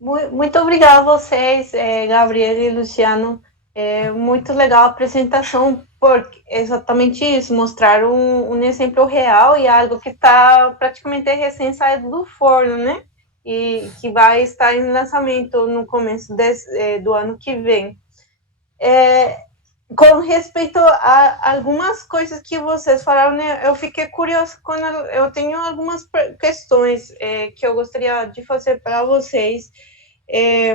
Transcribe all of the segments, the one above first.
Muito obrigada a vocês, Gabriel e Luciano. É muito legal a apresentação, porque é exatamente isso, mostrar um exemplo real e algo que está praticamente recém saído do forno, né? E que vai estar em lançamento no começo do ano que vem. É, com respeito a algumas coisas que vocês falaram, né, eu fiquei curiosa quando eu tenho algumas questões que eu gostaria de fazer para vocês. É,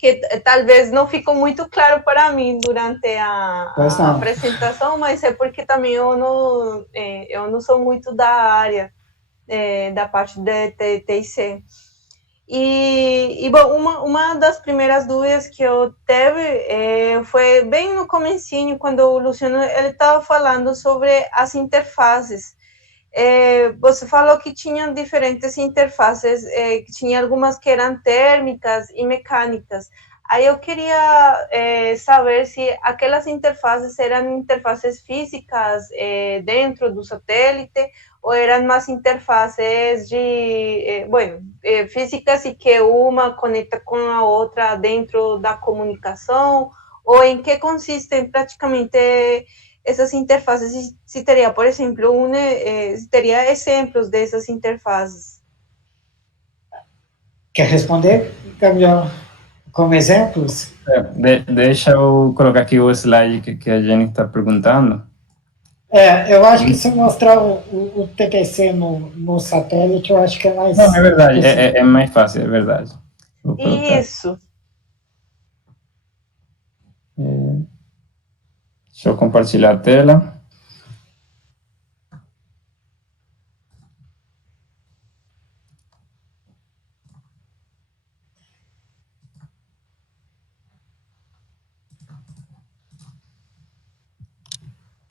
que talvez não ficou muito claro para mim durante Pois a não. apresentação, mas é porque também eu não sou muito da área, da parte de TIC. Bom, uma das primeiras dúvidas que eu teve foi bem no comecinho, quando o Luciano estava falando sobre as interfaces. Você falou que tinha diferentes interfaces, que tinha algumas que eram térmicas e mecânicas. Aí eu queria saber se aquelas interfaces eram interfaces físicas dentro do satélite ou eram mais interfaces físicas e que uma conecta com a outra dentro da comunicação, ou em que consistem praticamente essas interfaces, se teria, por exemplo, se teria exemplos dessas interfaces. Quer responder, Gabriel, como exemplos? Deixa eu colocar aqui o slide que a Jenny está perguntando. Eu acho que se mostrar o TTC no satélite, eu acho que é Não, é mais verdade, possível. é mais fácil, é verdade. Vou colocar. Isso. Deixa eu compartilhar a tela.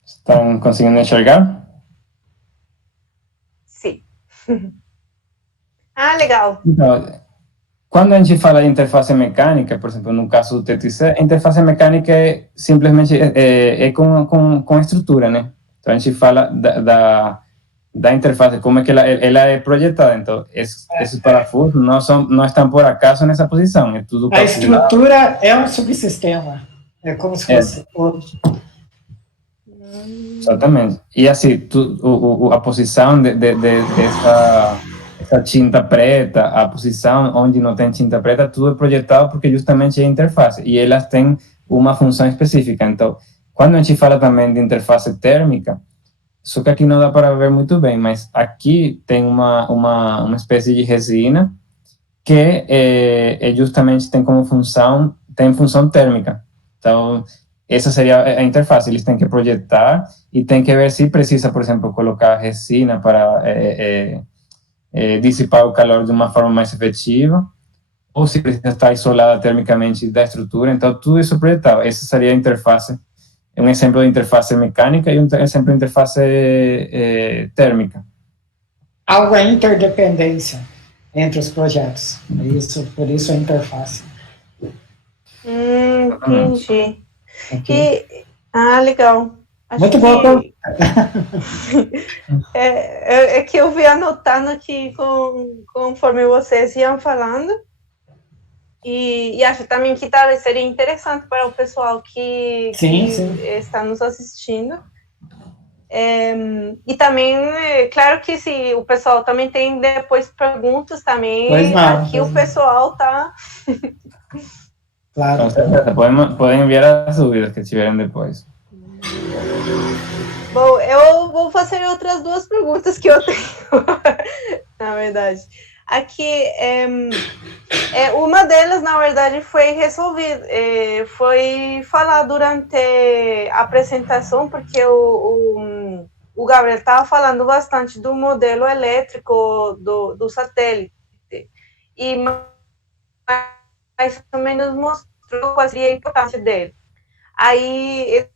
Estão conseguindo enxergar? Sim. Ah, legal. Então, quando a gente fala de interface mecânica, por exemplo, no caso do TTC, a interface mecânica é simplesmente com estrutura, né? Então a gente fala da interface, como é que ela é projetada. Então, esses parafusos não estão por acaso nessa posição, é tudo A calculado. estrutura é um subsistema. É como se É, fosse. exatamente. E assim, a posição dessa essa tinta preta, a posição onde não tem tinta preta, tudo é projetado porque justamente é interface. E elas têm uma função específica. Então, quando a gente fala também de interface térmica, só que aqui não dá para ver muito bem, mas aqui tem uma espécie de resina que justamente tem função térmica. Então, essa seria a interface. Eles têm que projetar e têm que ver se precisa, por exemplo, colocar resina para dissipar o calor de uma forma mais efetiva, ou se precisa estar isolada termicamente da estrutura. Então, tudo isso projetado. Essa seria a interface, um exemplo de interface mecânica e um exemplo de interface térmica. Há uma interdependência entre os projetos. Por isso a interface. Exatamente. Entendi. Ok? Legal. Acho Muito boa pergunta. que é que eu vi anotando aqui conforme vocês iam falando. E acho também que talvez seria interessante para o pessoal Sim, que sim. está nos assistindo. E também, claro que se o pessoal também tem depois perguntas Pois também, não, aqui pois o não. pessoal tá. Claro. Com certeza, podem enviar as dúvidas que tiverem depois. Bom, eu vou fazer outras duas perguntas que eu tenho, na verdade. Aqui, uma delas, na verdade, foi resolvida, foi falar durante a apresentação, porque o Gabriel estava falando bastante do modelo elétrico do satélite, e mais ou menos mostrou qual seria a importância dele. Aí,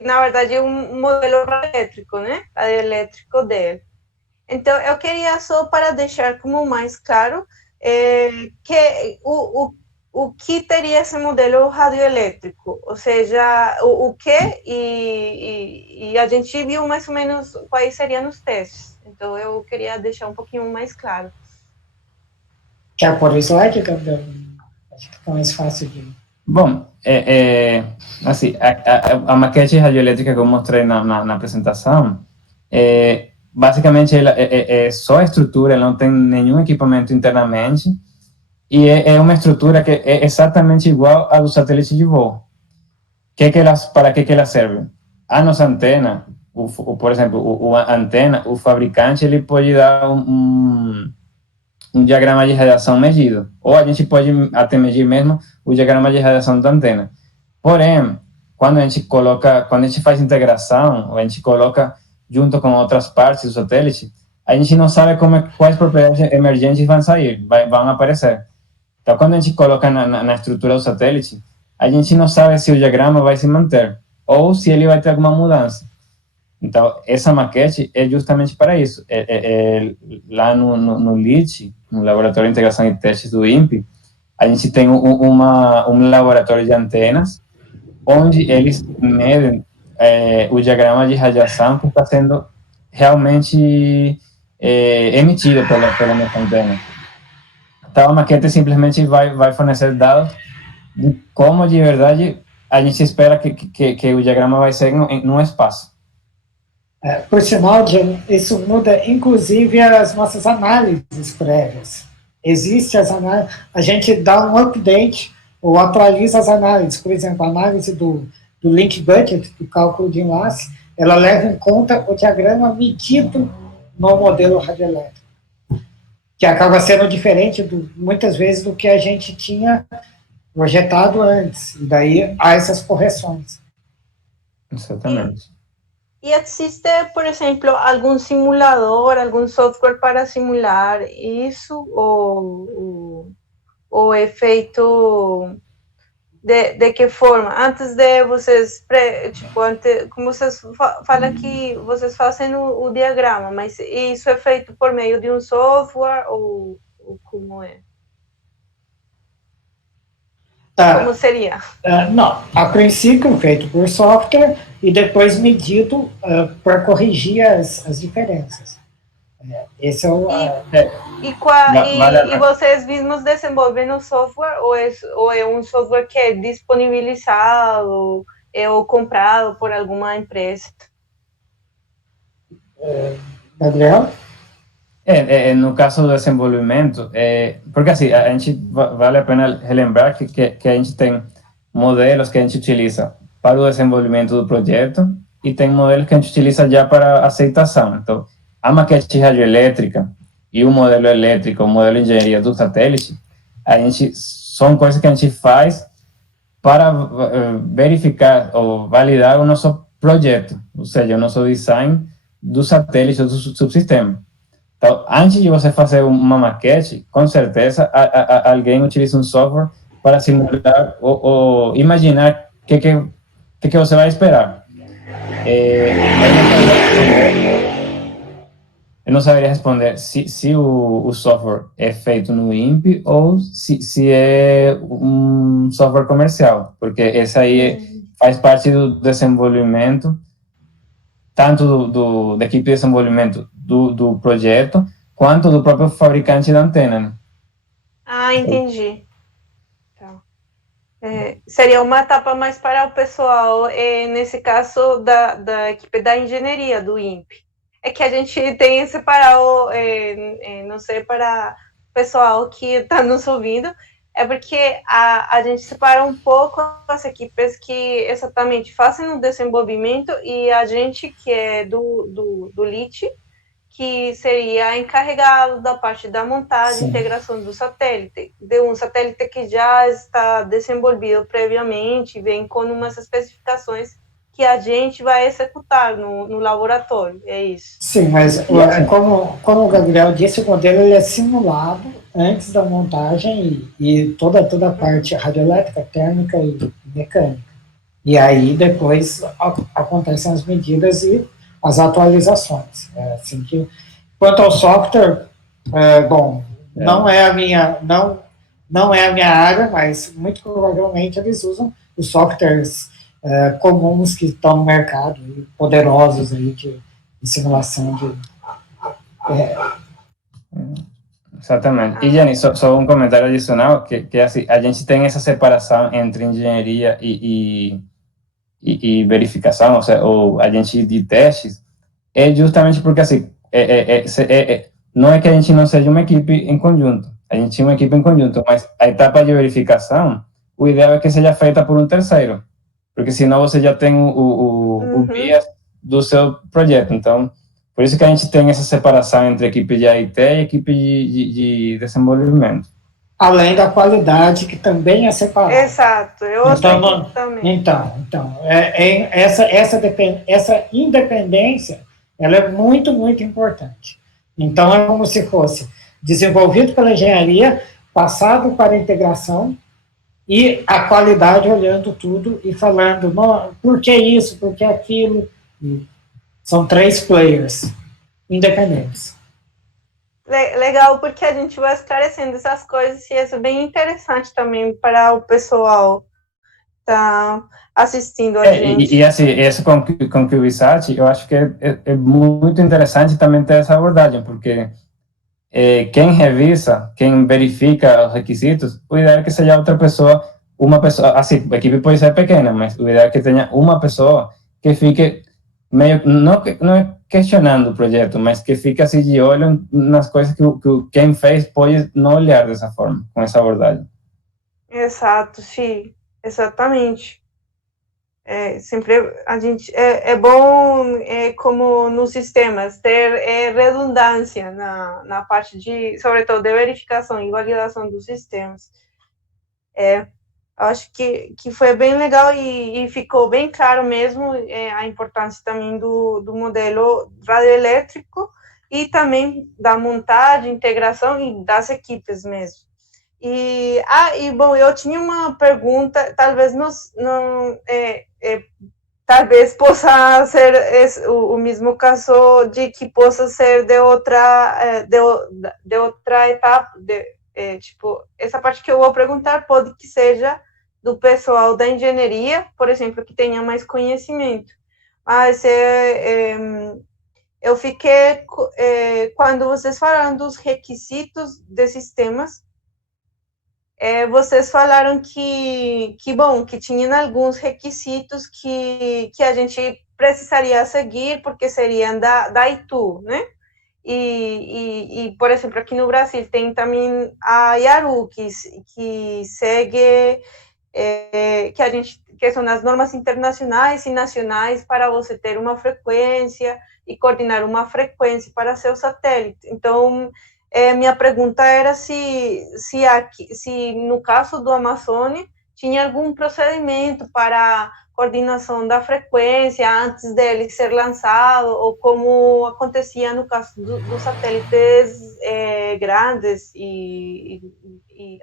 na verdade, um modelo elétrico, né? Elétrico dele. Então, eu queria só para deixar como mais claro que o que teria esse modelo radioelétrico, ou seja, o que e a gente viu mais ou menos quais seriam os testes. Então, eu queria deixar um pouquinho mais claro. Quer pôr o slide, Gabriel? Acho que fica mais fácil de... Bom, assim, a maquete radioelétrica que eu mostrei na apresentação, basicamente ela é só a estrutura, ela não tem nenhum equipamento internamente, e é uma estrutura que é exatamente igual à do satélite de voo. Para que ela serve? A nossa antena, por exemplo, a antena, o fabricante ele pode dar um diagrama de radiação medido, ou a gente pode até medir mesmo o diagrama de radiação da antena. Porém, quando a gente faz integração, ou a gente coloca junto com outras partes do satélite, a gente não sabe quais propriedades emergentes vão aparecer. Então, quando a gente coloca na estrutura do satélite, a gente não sabe se o diagrama vai se manter, ou se ele vai ter alguma mudança. Então, essa maquete é justamente para isso. Lá no LIT, no Laboratório de Integração e Testes do INPE, a gente tem um laboratório de antenas, onde eles medem o diagrama de radiação que está sendo realmente emitido pela nossa antena. Então, a maquete simplesmente vai fornecer dados de como, de verdade, a gente espera que o diagrama vai ser num espaço. Por sinal, John, isso muda inclusive as nossas análises prévias. Existe a gente dá um update ou atualiza as análises. Por exemplo, a análise do link budget, do cálculo de enlace, ela leva em conta o diagrama medido no modelo radioelétrico, que acaba sendo diferente, muitas vezes, do que a gente tinha projetado antes. E daí há essas correções. Exatamente. E existe, por exemplo, algum simulador, algum software para simular isso? Ou é feito de que forma? Antes de vocês, como vocês falam que vocês fazem o diagrama, mas isso é feito por meio de um software ou como é? Como seria? Não, a princípio feito por software e depois medido para corrigir as diferenças. Esse é o... E vocês mesmos desenvolvem o software ou é um software que é disponibilizado ou comprado por alguma empresa? Gabriel? No caso do desenvolvimento, porque assim, a gente vale a pena relembrar que a gente tem modelos que a gente utiliza para o desenvolvimento do projeto e tem modelos que a gente utiliza já para aceitação. Então, a maquete radioelétrica e o modelo elétrico, o modelo de engenharia do satélite, são coisas que a gente faz para verificar ou validar o nosso projeto, ou seja, o nosso design do satélite ou do subsistema. Então, antes de você fazer uma maquete, com certeza alguém utiliza um software para simular ou imaginar o que você vai esperar. Eu não saberia responder se o software é feito no INPE ou se é um software comercial, porque esse aí faz parte do desenvolvimento, tanto da equipe de desenvolvimento do projeto, quanto do próprio fabricante da antena. Né? Ah, entendi. Tá. Seria uma etapa mais para o pessoal, nesse caso, da equipe da engenharia do INPE. É que a gente tem separado, não sei, para o pessoal que está nos ouvindo, é porque a gente separa um pouco as equipes que exatamente fazem o desenvolvimento e a gente que é do LIT, que seria encarregado da parte da montagem e integração do satélite, de um satélite que já está desenvolvido previamente, vem com umas especificações que a gente vai executar no laboratório, é isso. Sim, mas como o Gabriel disse, o modelo ele é simulado antes da montagem e toda a parte radioelétrica, térmica e mecânica. E aí depois acontecem as medidas e as atualizações. Assim que, quanto ao software, não é a minha área, mas muito provavelmente eles usam os softwares comuns que estão no mercado, poderosos aí de simulação de... Exatamente. E, Jenny, só um comentário adicional, que assim, a gente tem essa separação entre engenharia e verificação, ou a gente de testes, é justamente porque, assim, não é que a gente não seja uma equipe em conjunto, a gente é uma equipe em conjunto, mas a etapa de verificação, o ideal é que seja feita por um terceiro, porque senão você já tem o viés do seu projeto. Então, por isso que a gente tem essa separação entre equipe de IT e equipe de desenvolvimento. Além da qualidade, que também é separada. Exato, eu então, também. Essa independência, ela é muito, muito importante. Então, é como se fosse desenvolvido pela engenharia, passado para a integração, e a qualidade olhando tudo e falando, por que isso, por que aquilo. São 3 players independentes. Legal, porque a gente vai esclarecendo essas coisas e isso é bem interessante também para o pessoal que está assistindo a gente. E assim, essa com o Visati, eu acho que é muito interessante também ter essa abordagem, porque quem revisa, quem verifica os requisitos, o ideal é que seja outra pessoa, uma pessoa, assim, a equipe pode ser pequena, mas o ideal é que tenha uma pessoa que fique meio, não questionando o projeto, mas que fique assim de olho nas coisas que quem fez pode não olhar dessa forma, com essa abordagem. Exato, sim, exatamente. Sempre a gente é bom, como nos sistemas, ter redundância na parte de, sobretudo, de verificação e validação dos sistemas. Acho que foi bem legal e ficou bem claro mesmo a importância também do modelo radioelétrico e também da montagem, integração e das equipes mesmo. E bom, eu tinha uma pergunta, talvez talvez possa ser o mesmo caso de que possa ser de outra etapa, tipo, essa parte que eu vou perguntar pode que seja do pessoal da engenharia, por exemplo, que tenha mais conhecimento. Mas eu fiquei, quando vocês falaram dos requisitos de sistemas, vocês falaram que bom, que tinham alguns requisitos que a gente precisaria seguir, porque seriam da ITU, né? E, por exemplo, aqui no Brasil tem também a IARU, que segue, que são as normas internacionais e nacionais para você ter uma frequência e coordenar uma frequência para seu satélite. Então, minha pergunta era se no caso do Amazônia tinha algum procedimento para coordenação da frequência antes dele ser lançado, ou como acontecia no caso dos satélites grandes, e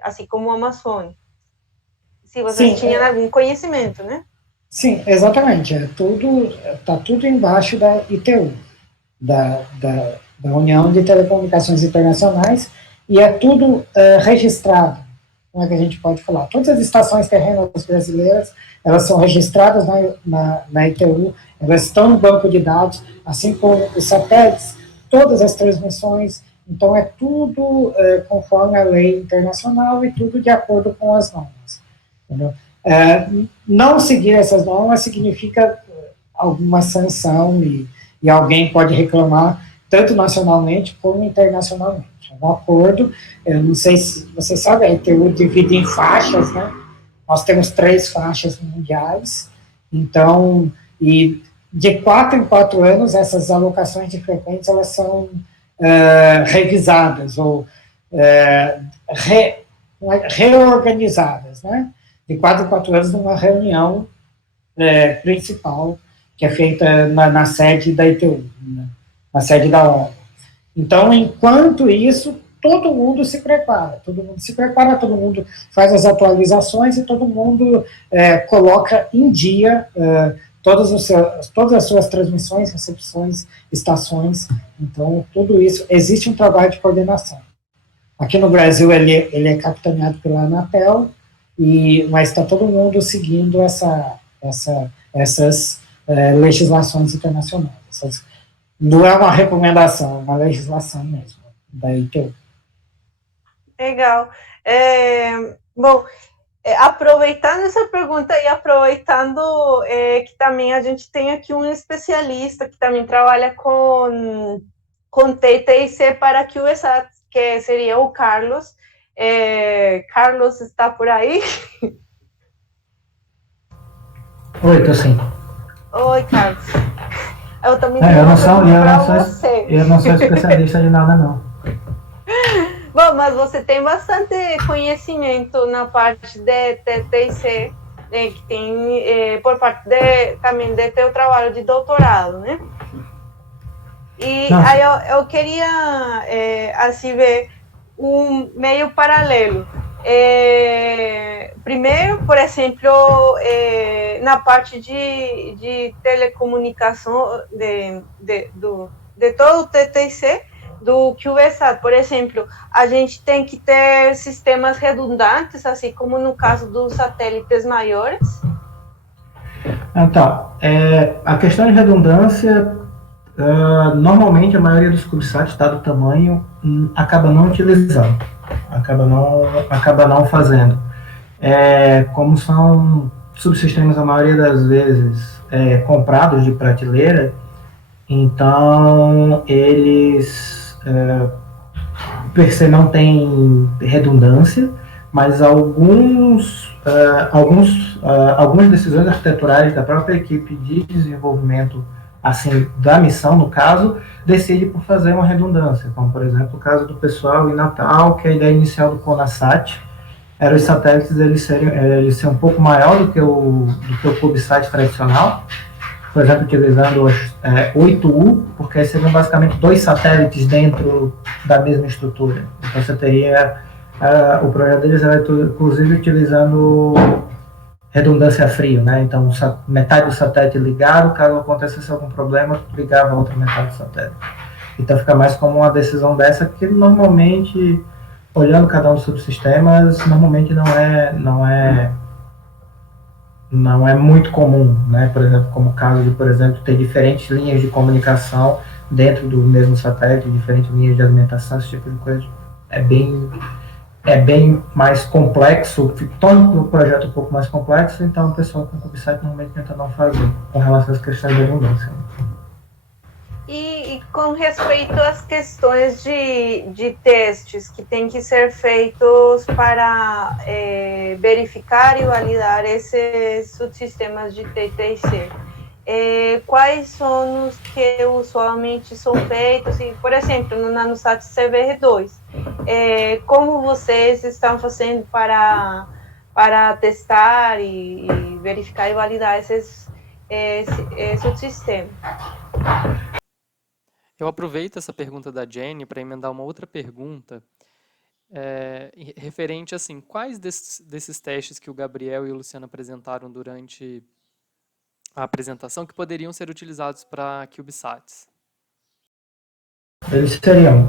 assim como o Amazônia. Se vocês tinham algum conhecimento, né? Sim, exatamente. Está tudo embaixo da ITU, da União de Telecomunicações Internacionais, e é tudo registrado. Como é que a gente pode falar? Todas as estações terrenas brasileiras, elas são registradas na ITU, elas estão no banco de dados, assim como os satélites, todas as transmissões. Então, é tudo conforme a lei internacional e tudo de acordo com as normas. Entendeu? Não seguir essas normas significa alguma sanção e alguém pode reclamar tanto nacionalmente como internacionalmente. Um acordo, eu não sei se você sabe, a ITU divide em faixas, né? Nós temos 3 faixas mundiais, então, e de 4 em 4 anos, essas alocações de frequência, elas são revisadas, ou reorganizadas, né? De 4 em 4 anos, numa reunião principal, que é feita na sede da ITU, né? Na sede da ONU. Então, enquanto isso, todo mundo se prepara, todo mundo faz as atualizações e todo mundo coloca em dia todas as suas transmissões, recepções, estações. Então, tudo isso, existe um trabalho de coordenação. Aqui no Brasil, ele é capitaneado pela Anatel, mas está todo mundo seguindo essas legislações internacionais. Não é uma recomendação, é uma legislação mesmo, da ITU. Legal. Bom, aproveitando essa pergunta e aproveitando que também a gente tem aqui um especialista que também trabalha com TTIC para QSAT, que seria o Carlos. Carlos está por aí? Oi, tô sim. Oi, Carlos. Eu também eu não sou especialista de nada, não. Bom, mas você tem bastante conhecimento na parte de TTIC, né, que tem por parte também de teu trabalho de doutorado, né? E Nossa. aí eu queria, assim, ver um meio paralelo. Primeiro, por exemplo, na parte de telecomunicação de todo o TTIC, do QSAT, por exemplo, a gente tem que ter sistemas redundantes, assim como no caso dos satélites maiores? Então, a questão de redundância, normalmente a maioria dos CubeSats, dado o tamanho, acaba não utilizando, acaba não fazendo. Como são subsistemas, a maioria das vezes, comprados de prateleira, então eles per se não tem redundância, mas algumas decisões arquiteturais da própria equipe de desenvolvimento, assim, da missão, no caso, decide por fazer uma redundância, como, por exemplo, o caso do pessoal em Natal, que a ideia inicial do CONASAT era os satélites eles serem um pouco maior do que o CubeSat tradicional, por exemplo, utilizando 8U, porque aí seriam basicamente 2 satélites dentro da mesma estrutura. Então você teria, o projeto deles era inclusive utilizando redundância a frio, né? Então metade do satélite ligado, caso acontecesse algum problema, ligava a outra metade do satélite. Então fica mais como uma decisão dessa, que normalmente, olhando cada um dos subsistemas, normalmente não é muito comum, né? Por exemplo, como o caso de, por exemplo, ter diferentes linhas de comunicação dentro do mesmo satélite, diferentes linhas de alimentação, esse tipo de coisa. É bem mais complexo, torna o projeto um pouco mais complexo, então o pessoal com CubeSat normalmente tenta não fazer, com relação às questões de redundância. E com respeito às questões de testes que têm que ser feitos para verificar e validar esses subsistemas de TTIC, quais são os que usualmente são feitos? E, por exemplo, no NanoSat CBR2, como vocês estão fazendo para testar e verificar e validar esses subsistemas? Eu aproveito essa pergunta da Jenny para emendar uma outra pergunta referente assim, quais desses testes que o Gabriel e o Luciano apresentaram durante a apresentação que poderiam ser utilizados para CubeSats? Eles seriam,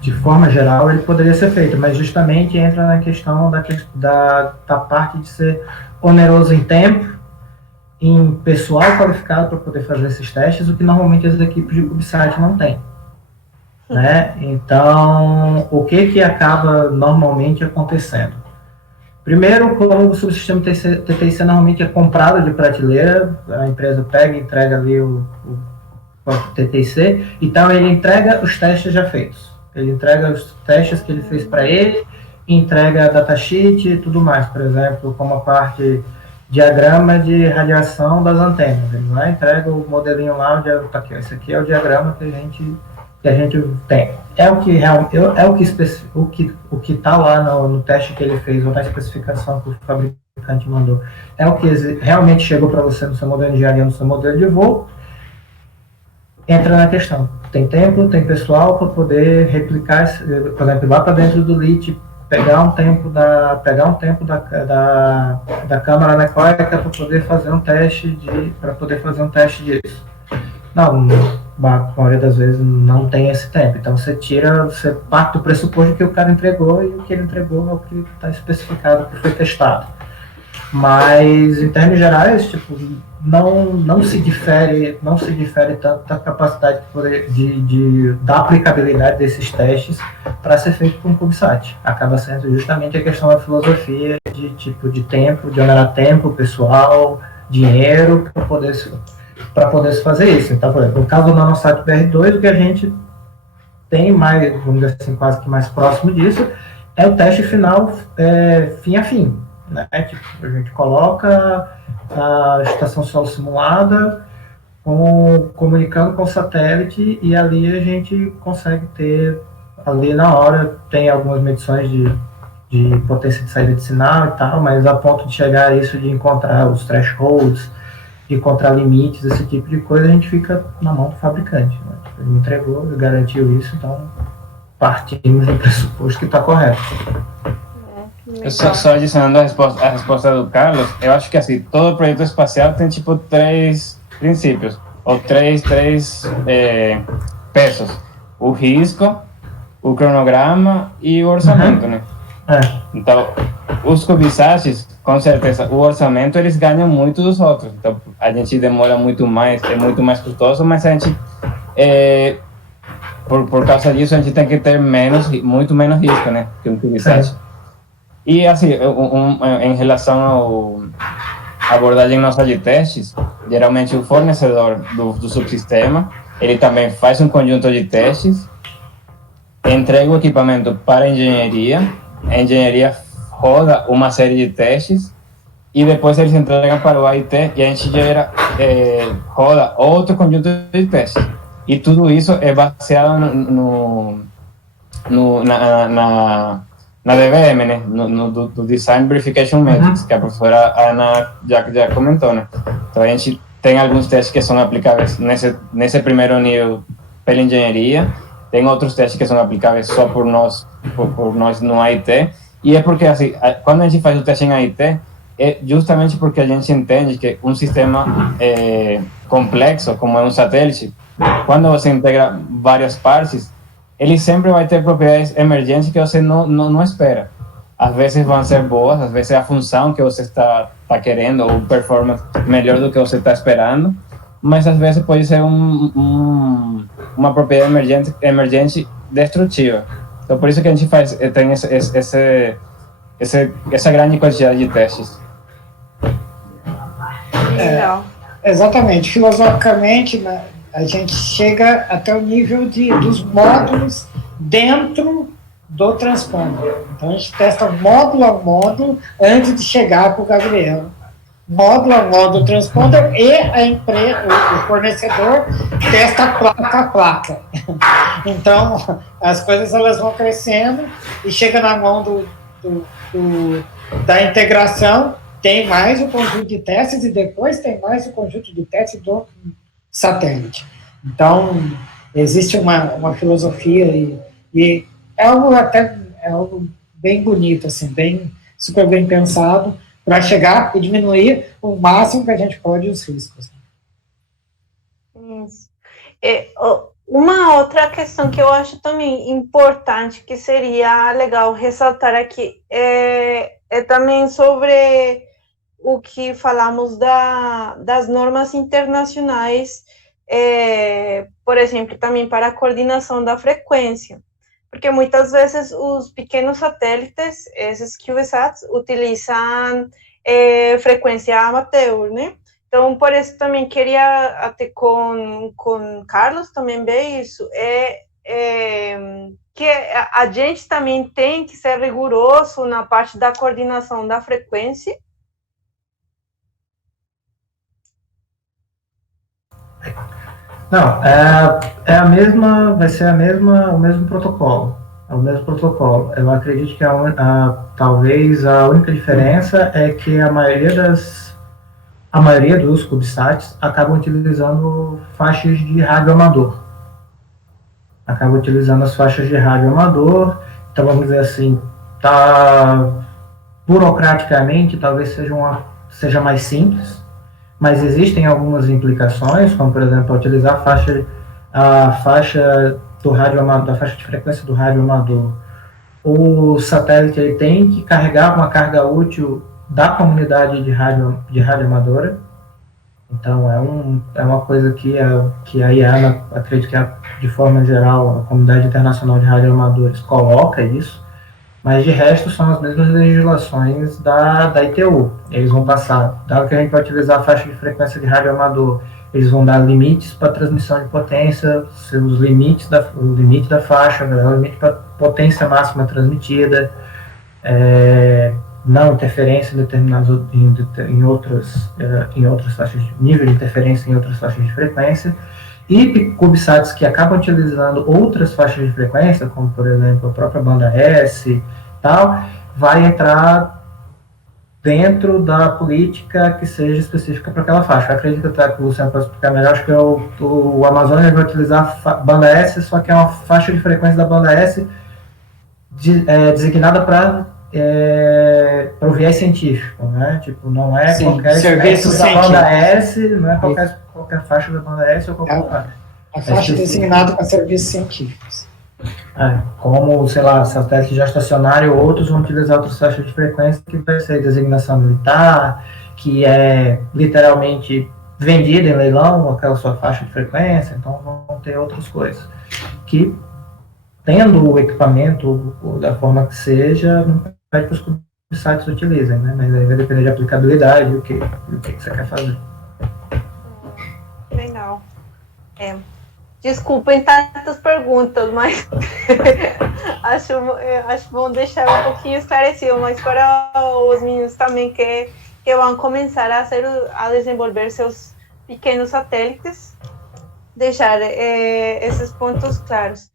de forma geral, ele poderia ser feito, mas justamente entra na questão da parte de ser oneroso em tempo, em pessoal qualificado para poder fazer esses testes, o que normalmente as equipes de CubeSat não têm. Né? Então, o que acaba normalmente acontecendo? Primeiro, como o subsistema TTIC normalmente é comprado de prateleira, a empresa pega e entrega ali o TTIC, então ele entrega os testes já feitos. Ele entrega os testes que ele fez para ele, entrega a datasheet e tudo mais, por exemplo, como a parte diagrama de radiação das antenas. Ele vai entrega o modelinho lá, tá aqui, esse aqui é o diagrama que a gente tem. O que está lá no teste que ele fez, ou na especificação que o fabricante mandou, é o que realmente chegou para você no seu modelo de engenharia, no seu modelo de voo. Entra na questão. Tem tempo, tem pessoal para poder replicar, por exemplo, lá para dentro do LIT, pegar um tempo da câmara anecoica para poder fazer um teste disso. Não, a maioria das vezes não tem esse tempo. Então você parte do pressuposto que o cara entregou, e o que ele entregou é o que está especificado, que foi testado. Mas, em termos gerais, tipo, não se difere tanto da capacidade da aplicabilidade desses testes para ser feito com o CubeSat. Acaba sendo justamente a questão da filosofia de tempo, de onerar tempo, pessoal, dinheiro, para poder se fazer isso. Então, por exemplo, no caso do Nanosat BR2, o que a gente tem mais, vamos dizer assim, quase que mais próximo disso, é o teste final fim a fim. Né? Tipo, a gente coloca a estação solo simulada, comunicando com o satélite, e ali a gente consegue ter, ali na hora, tem algumas medições de potência de saída de sinal e tal, mas a ponto de chegar a isso, de encontrar os thresholds, de encontrar limites, esse tipo de coisa, a gente fica na mão do fabricante. Né? Ele me entregou, ele garantiu isso, então partimos do pressuposto que está correto. Só adicionando a resposta do Carlos, eu acho que assim, todo projeto espacial tem tipo 3 princípios, ou três pesos: o risco, o cronograma e o orçamento, né? Então, os CubeSats, com certeza, o orçamento eles ganham muito dos outros. Então, a gente demora muito mais, é muito mais custoso, mas a gente, por causa disso, a gente tem que ter muito menos risco, né, que um CubeSat. E assim, em relação à abordagem nossa de testes, geralmente o fornecedor do subsistema, ele também faz um conjunto de testes, entrega o equipamento para a engenharia roda uma série de testes, e depois eles entregam para o AIT, e a gente roda outro conjunto de testes. E tudo isso é baseado na DVM, né? do Design Verification Metrics, que a professora Ana já comentou, né? Então a gente tem alguns testes que são aplicáveis nesse primeiro nível pela engenharia, tem outros testes que são aplicáveis só por nós no AIT, e é porque assim, quando a gente faz o teste em AIT, é justamente porque a gente entende que um sistema complexo, como é um satélite, quando você integra várias partes, ele sempre vai ter propriedades emergentes que você não espera. Às vezes vão ser boas, às vezes a função que você está querendo, ou performance melhor do que você está esperando, mas às vezes pode ser uma propriedade emergente destrutiva. Então, por isso que a gente tem essa grande quantidade de testes. Legal. Exatamente. Filosoficamente, né, a gente chega até o nível dos módulos dentro do transponder. Então, a gente testa módulo a módulo antes de chegar para o Gabriel. Módulo a módulo transponder, e a empresa, o fornecedor testa placa a placa. Então, as coisas elas vão crescendo e chega na mão da integração, tem mais o conjunto de testes e depois tem mais o conjunto de testes do satélite. Então, existe uma filosofia e é algo bem bonito, assim, super bem pensado, para chegar e diminuir o máximo que a gente pode os riscos. Isso. Uma outra questão que eu acho também importante, que seria legal ressaltar aqui, é também sobre o que falamos das normas internacionais, por exemplo, também para a coordenação da frequência. Porque muitas vezes os pequenos satélites, esses CubeSats, utilizam frequência amateur, né? Então, por isso também queria até com Carlos também ver isso, que a gente também tem que ser rigoroso na parte da coordenação da frequência. Não, vai ser o mesmo protocolo. É o mesmo protocolo. Eu acredito que talvez a única diferença é que a maioria dos CubeSats acabam utilizando faixas de rádio amador. Acabam utilizando as faixas de rádio amador. Então, vamos dizer assim, burocraticamente, talvez seja mais simples, mas existem algumas implicações, como, por exemplo, utilizar a faixa do rádio amador, a faixa de frequência do rádio amador. O satélite ele tem que carregar uma carga útil da comunidade de rádio amadora. Então, é uma coisa que a IANA, acredito que, de forma geral, a Comunidade Internacional de Rádio Amadores coloca isso, mas de resto são as mesmas legislações da ITU. Eles vão passar, dado que a gente vai utilizar a faixa de frequência de rádio amador, eles vão dar limites para transmissão de potência, os limites o limite da faixa, o limite para potência máxima transmitida, não interferência em outras faixas, nível de interferência em outras faixas de frequência, e CubeSats que acabam utilizando outras faixas de frequência, como por exemplo a própria banda S, tal, vai entrar dentro da política que seja específica para aquela faixa. Eu acredito até que o Luciano pode explicar melhor, acho que o Amazônia vai utilizar a banda S, só que é uma faixa de frequência da banda S designada para o viés científico, né? Tipo, não é qualquer serviço da banda S, não é qualquer faixa da banda S ou qualquer faixa. A faixa designada para serviços científicos. Como, sei lá, satélite geoestacionário, outros vão utilizar outras faixas de frequência que vai ser designação militar, que é literalmente vendida em leilão, aquela sua faixa de frequência, então vão ter outras coisas. Que, tendo o equipamento da forma que seja, não pede que os sites utilizem, né? Mas aí vai depender de aplicabilidade e o que você quer fazer. Legal. Desculpem tantas perguntas, mas acho bom deixar um pouquinho esclarecido, mas para os meninos também que vão começar a desenvolver seus pequenos satélites, deixar esses pontos claros.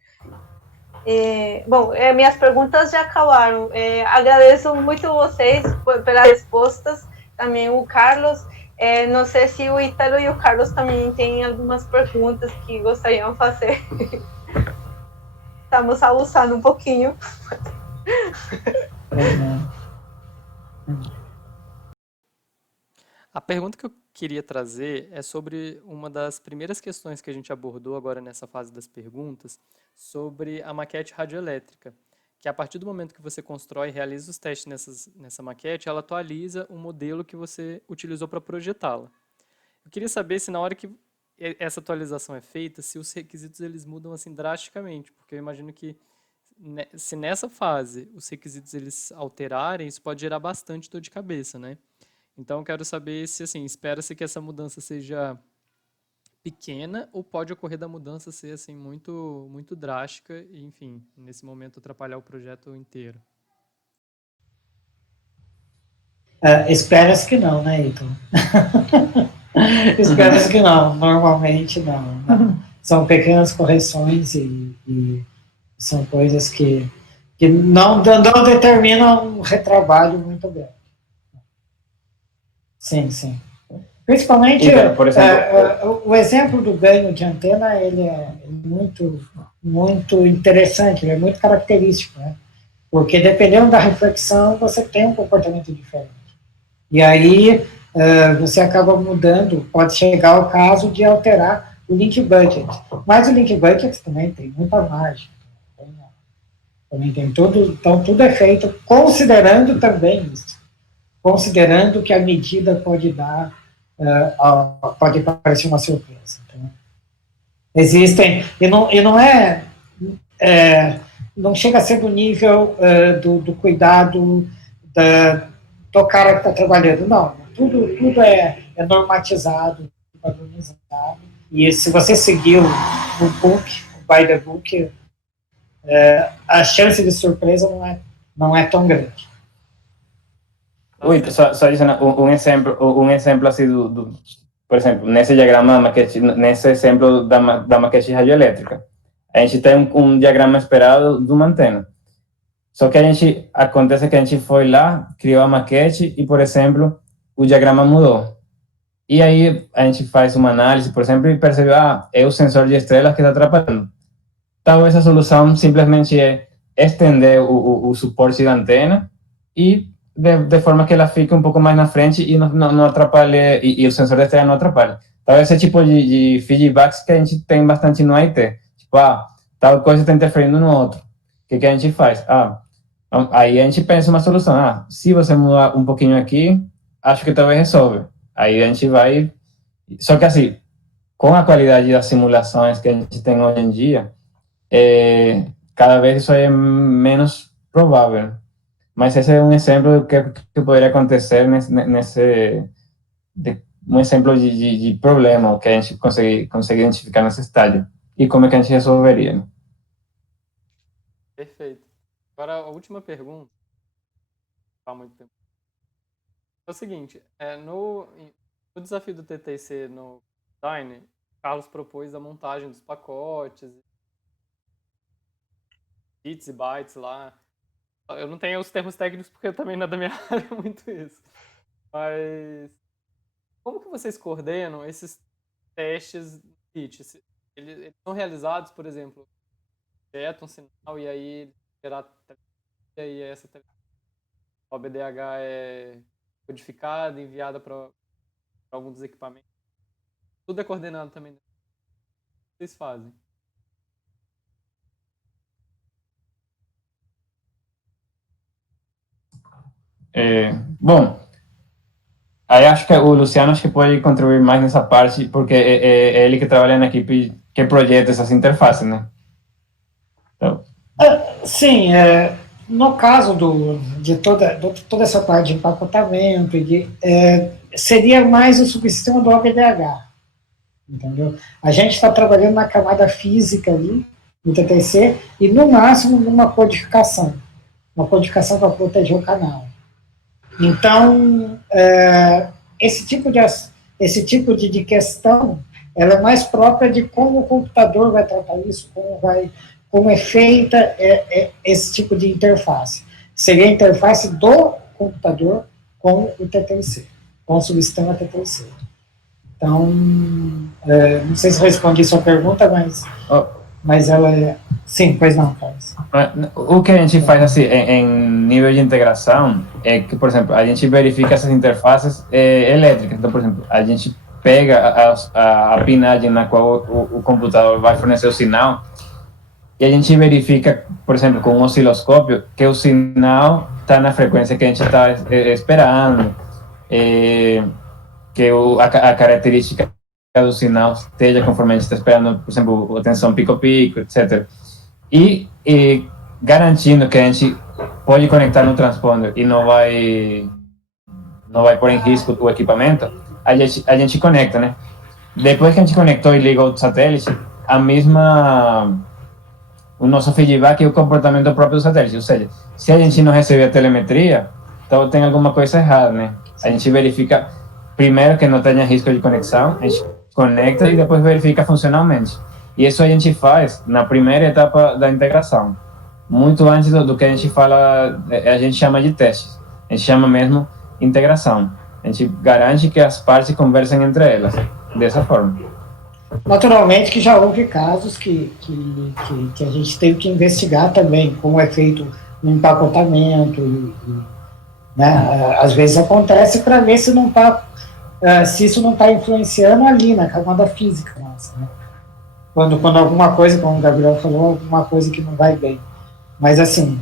Bom, minhas perguntas já acabaram. Agradeço muito vocês pelas respostas, também o Carlos. Não sei se o Ítalo e o Carlos também têm algumas perguntas que gostariam de fazer. Estamos almoçando um pouquinho. A pergunta que eu queria trazer é sobre uma das primeiras questões que a gente abordou agora nessa fase das perguntas, sobre a maquete radioelétrica, que a partir do momento que você constrói e realiza os testes nessa maquete, ela atualiza o modelo que você utilizou para projetá-la. Eu queria saber se na hora que essa atualização é feita, se os requisitos eles mudam assim drasticamente, porque eu imagino que se nessa fase os requisitos eles alterarem, isso pode gerar bastante dor de cabeça, né? Então eu quero saber se assim, espera-se que essa mudança seja pequena ou pode ocorrer da mudança ser assim muito muito drástica e, enfim, nesse momento atrapalhar o projeto inteiro. Espera-se que não, né, Ítalo? Espera-se que não, normalmente não. São pequenas correções e são coisas que não determinam um retrabalho muito grande. Sim. Principalmente, então, por exemplo, o exemplo do ganho de antena, ele é muito, muito interessante, ele é muito característico, né? Porque dependendo da reflexão, você tem um comportamento diferente. E aí, você acaba mudando, pode chegar ao caso de alterar o link budget. Mas o link budget também tem muita margem. Também tem tudo, então tudo é feito considerando também isso. Considerando que a medida pode dar, pode parecer uma surpresa. Então, existem, e não não chega a ser do nível do cuidado do cara que está trabalhando, não. Tudo é normatizado, padronizado, e se você seguir o book, o by the book, a chance de surpresa não é tão grande. Só dizendo um exemplo assim por exemplo, nesse diagrama maquete, nesse exemplo da maquete radioelétrica, a gente tem um diagrama esperado de uma antena. Só que acontece que a gente foi lá, criou a maquete e, por exemplo, o diagrama mudou. E aí a gente faz uma análise, por exemplo, e percebe, é o sensor de estrelas que está atrapalhando. Talvez a solução simplesmente é estender o suporte da antena e de forma que ela fique um pouco mais na frente e não atrapalhe, e o sensor de estrela não atrapalhe. Talvez esse tipo de feedbacks que a gente tem bastante no IT. Tipo, tal coisa está interferindo no outro. O que a gente faz? Aí a gente pensa uma solução. Se você mudar um pouquinho aqui, acho que talvez resolve. Aí a gente vai... Só que assim, com a qualidade das simulações que a gente tem hoje em dia, cada vez isso é menos provável. Mas esse é um exemplo que poderia acontecer um exemplo de problema que a gente consegue identificar nesse estágio. E como é que a gente resolveria, né? Perfeito. Agora, a última pergunta, não há muito tempo, é o seguinte, no desafio do TTC no design, o Carlos propôs a montagem dos pacotes, bits e bytes lá. Eu não tenho os termos técnicos porque também não é da minha área muito isso. Mas como que vocês coordenam esses testes bits? Eles são realizados, por exemplo, projeta um sinal e aí gerar e aí essa OBDH é codificada, enviada para algum dos equipamentos. Tudo é coordenado também. O que vocês fazem? Bom, aí acho que o Luciano acho que pode contribuir mais nessa parte, porque é ele que trabalha na equipe que projeta essas interfaces, né? Então, Sim, no caso de toda essa parte de empacotamento, seria mais o subsistema do OBDH, entendeu? A gente está trabalhando na camada física ali, no TTC, e no máximo numa codificação para proteger o canal. Então, esse tipo de questão, ela é mais própria de como o computador vai tratar isso, como é feita esse tipo de interface. Seria a interface do computador com o TTC, com o subsistema TTC. Então, não sei se respondi sua pergunta, mas ela é... Sim, pois não, Carlos. O que a gente faz assim, em nível de integração é que, por exemplo, a gente verifica essas interfaces elétricas. Então, por exemplo, a gente pega a pinagem na qual o computador vai fornecer o sinal e a gente verifica, por exemplo, com um osciloscópio, que o sinal está na frequência que a gente está esperando, que a característica do sinal esteja conforme a gente está esperando, por exemplo, a tensão pico-pico, etc. E garantindo que a gente pode conectar no transponder e não vai pôr em risco o equipamento, a gente conecta, né? Depois que a gente conectou e ligou o satélite, o nosso feedback é o comportamento próprio do satélite. Ou seja, se a gente não receber a telemetria, então tem alguma coisa errada, né? A gente verifica primeiro que não tenha risco de conexão, a gente conecta e depois verifica funcionalmente. E isso a gente faz na primeira etapa da integração, muito antes do que a gente fala, a gente chama de testes, a gente chama mesmo integração. A gente garante que as partes conversem entre elas, dessa forma. Naturalmente que já houve casos que a gente teve que investigar também, como é feito o empacotamento, né? Às vezes acontece para ver se isso não está influenciando ali na camada física nossa, né? Quando alguma coisa, como o Gabriel falou, alguma coisa que não vai bem. Mas, assim,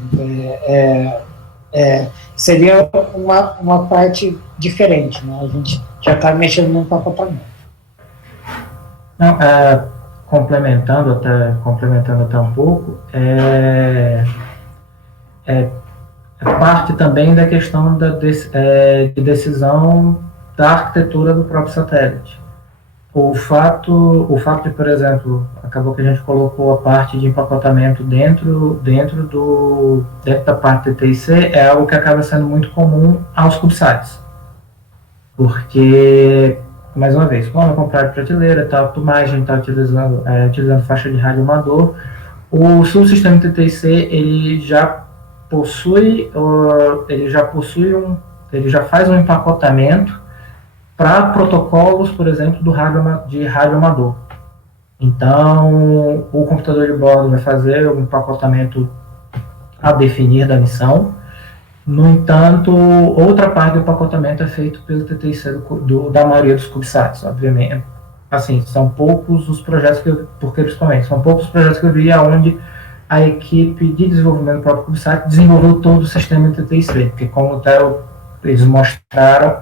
seria uma parte diferente, né? A gente já está mexendo no empacotamento. Não, complementando até um pouco, parte também da questão de decisão da arquitetura do próprio satélite. O fato de, por exemplo, acabou que a gente colocou a parte de empacotamento dentro da parte de TIC, é algo que acaba sendo muito comum aos CubeSats. Porque, mais uma vez, quando eu comprar de prateleira, a gente está utilizando faixa de rádio amador, o subsistema TTIC ele já faz um empacotamento para protocolos, por exemplo, de rádio amador. Então, o computador de bordo vai fazer um empacotamento a definir da missão. No entanto, outra parte do empacotamento é feito pelo TTIC da maioria dos CubeSats, obviamente. Assim, são poucos os projetos são poucos os projetos que eu vi onde a equipe de desenvolvimento do próprio CubeSat desenvolveu todo o sistema TTIC, porque como eles mostraram,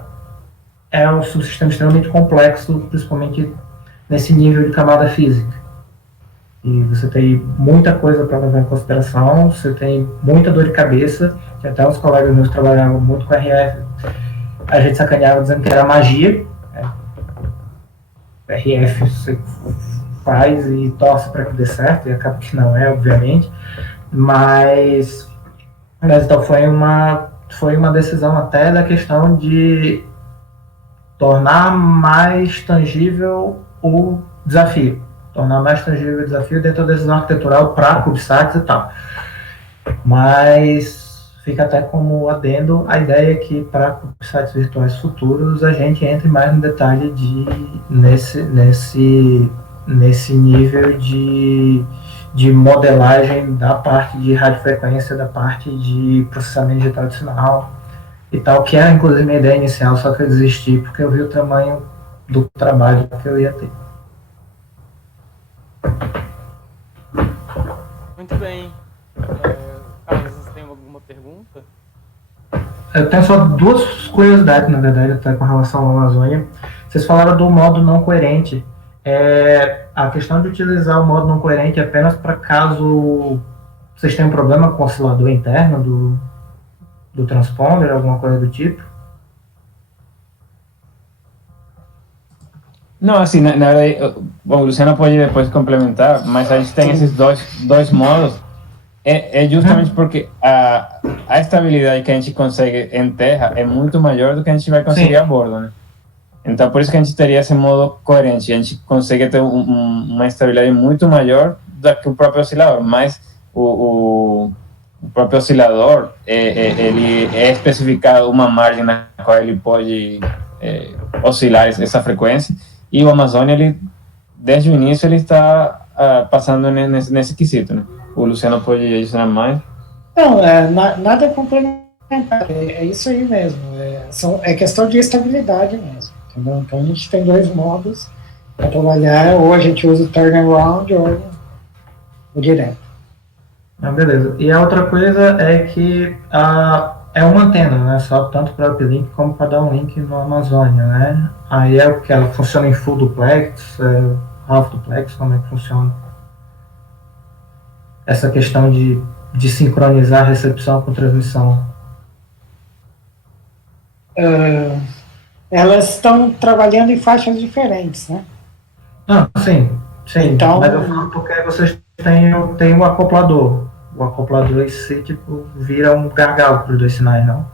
é um subsistema extremamente complexo, principalmente nesse nível de camada física. E você tem muita coisa para levar em consideração, você tem muita dor de cabeça, que até os colegas meus trabalhavam muito com RF, a gente sacaneava dizendo que era magia. RF você faz e torce para que dê certo, e acaba que não é, obviamente, mas então foi uma decisão até da questão de tornar mais tangível o desafio, dentro da decisão arquitetural para CubeSats e tal. Mas fica até como adendo a ideia que para CubeSats virtuais futuros a gente entre mais no detalhe nesse nível de modelagem da parte de radiofrequência, da parte de processamento digital de sinal e tal, que era inclusive minha ideia inicial, só que eu desisti porque eu vi o tamanho do trabalho que eu ia ter. Muito bem. Carlos, você tem alguma pergunta? Eu tenho só duas curiosidades, na verdade, até com relação à Amazônia. Vocês falaram do modo não coerente. A questão de utilizar o modo não coerente é apenas para caso vocês tenham um problema com o oscilador interno do transponder, alguma coisa do tipo? Não, assim, na verdade, bom, o Luciano pode depois complementar, mas a gente tem esses dois modos, é justamente porque a estabilidade que a gente consegue em terra é muito maior do que a gente vai conseguir a bordo, né? Então, por isso que a gente teria esse modo coerente, a gente consegue ter uma estabilidade muito maior do que o próprio oscilador, mas o próprio oscilador, ele é especificado uma margem na qual ele pode oscilar essa frequência, e o Amazônia, ele, desde o início, ele está passando nesse quesito, né? O Luciano pode adicionar mais? Não, nada complementar, é isso aí mesmo, é questão de estabilidade mesmo, entendeu? Então a gente tem dois modos para trabalhar, ou a gente usa o turnaround ou o direto. Beleza. E a outra coisa é que é uma antena, né? Só tanto para uplink como para downlink no Amazônia, né? Aí é o que ela funciona em full duplex, half duplex, como é que funciona? Essa questão de sincronizar a recepção com transmissão. Elas estão trabalhando em faixas diferentes, né? Sim. Então, mas eu falo porque vocês têm um acoplador. O acoplador em si, tipo, vira um gargalo para os dois sinais, não?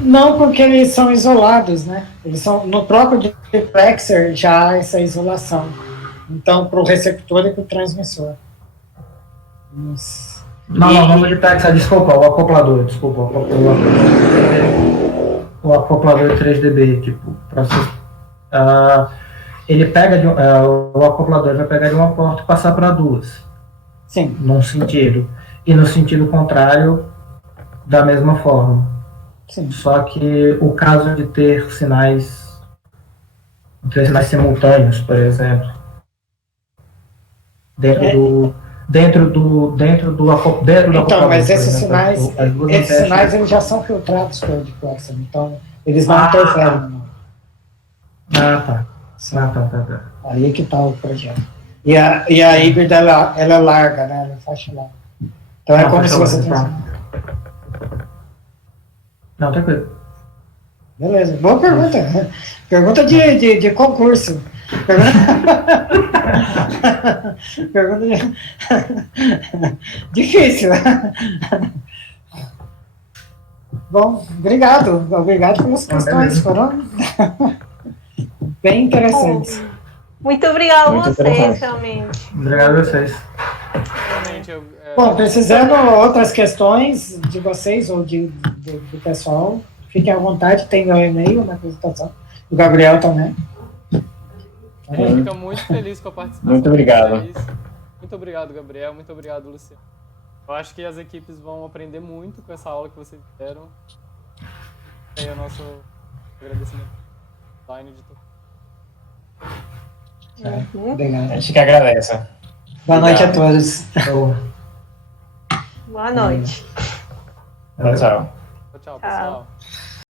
Não, porque eles são isolados, né? Eles são, no próprio duplexer já há essa isolação. Então, para o receptor e para o transmissor. Não, de duplexer, desculpa, o acoplador. O acoplador 3dB, tipo, para você... ele pega o acoplador vai pegar de uma porta e passar para duas. Sim. Num sentido. E no sentido contrário, da mesma forma. Sim. Só que o caso de ter sinais simultâneos, por exemplo, dentro do então, mas esses sinais eles já são filtrados pelo duplexer, então eles não interferem. Tá. Aí é que está o projeto. E a híbrida, ela é larga, né? Ela é faixa larga. Então é como se você... Não, tranquilo. Beleza, boa pergunta. Pergunta de concurso. Pergunta difícil. Bom, obrigado pelas questões, foram bem interessantes. Muito obrigado a vocês, interessante. realmente. Obrigado a vocês. Realmente, Bom, precisando outras questões de vocês ou do pessoal, fiquem à vontade, tem meu e-mail na apresentação, do Gabriel também. a gente fica muito feliz com a participação. Muito obrigado. de vocês. Muito obrigado, Gabriel. Muito obrigado, Luciano. Eu acho que as equipes vão aprender muito com essa aula que vocês fizeram. É o nosso agradecimento online de tudo. Obrigado. A gente que agradece. Boa noite a todos. Show. Boa noite. Tchau, tchau. Tchau, pessoal.